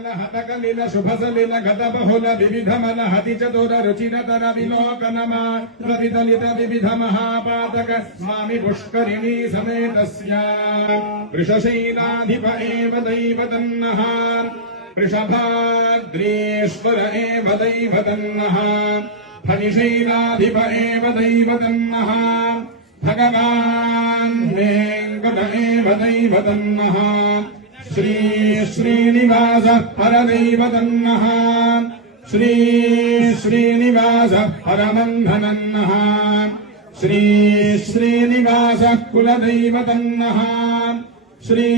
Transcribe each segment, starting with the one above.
कमल हतकलिल शुभसलिल गत बहुल विविधमल हति चतुर रुचिरतर विलोकनमा प्रतिदलित विविध महापातक स्वामी पुष्करिणी समेतस्य वृषशैलाधिप एव दैवतन्नः वृषभाद्रेश्वर एव दैवतन्नः फणिशैलाधिप एव दैवतन्नः भगवान् वेङ्कट एव दैवतन्नः श्री श्रीनिवास परदैवतन्नः श्री श्रीनिवास परमन्धनन्नः श्री श्रीनिवास कुलदैवतन्नः श्री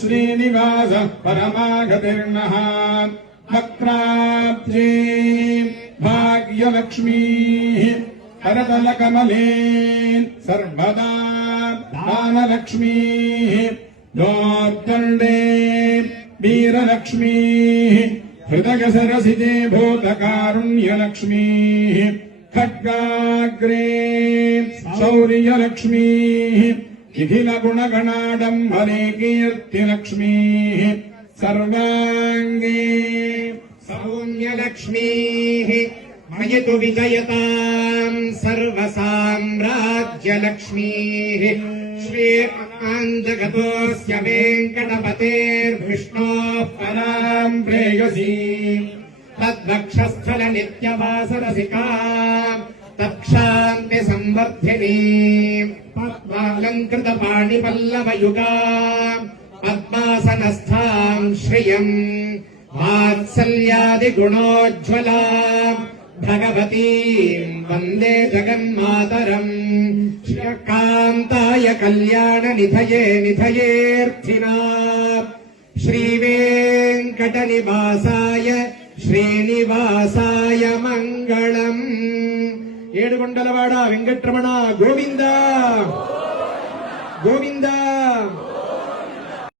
श्रीनिवास परमागतिर्नः वक्त्राब्जे भाग्यलक्ष्मीः करतलकमले सर्वदा दानलक्ष्मीः दोर्दण्डे वीरलक्ष्मीः हृदयसरसिजे भूतकारुण्यलक्ष्मीः खड्गाग्रे शौर्यलक्ष्मीः निखिलगुणगणाडम्बरे कीर्तिलक्ष्मीः सर्वाङ्गे सौम्यलक्ष्मीः मयतु विजयताम् सर्वसाम्राज्यलक्ष्मीः श्रीकान्तगतोऽस्य वेङ्कटपतेर्विष्णोः पराम् प्रेयसी तद्वक्षस्थलनित्यवासरसिका तत्क्षान्ति संवर्धिनी पद्मालङ्कृतपाणिपल्लवयुगा पद्मासनस्थाम् श्रियम् वात्सल्यादिगुणोज्ज्वला भगवतीम् वन्दे जगन्मातरम् कान्ताय कल्याणनिधये निधयेऽर्थिना श्रीवेङ्कटनिवासाय श्रीनिवासाय मङ्गलम् ఏడుకొండలవాడ వెంకటరమణ గోవింద.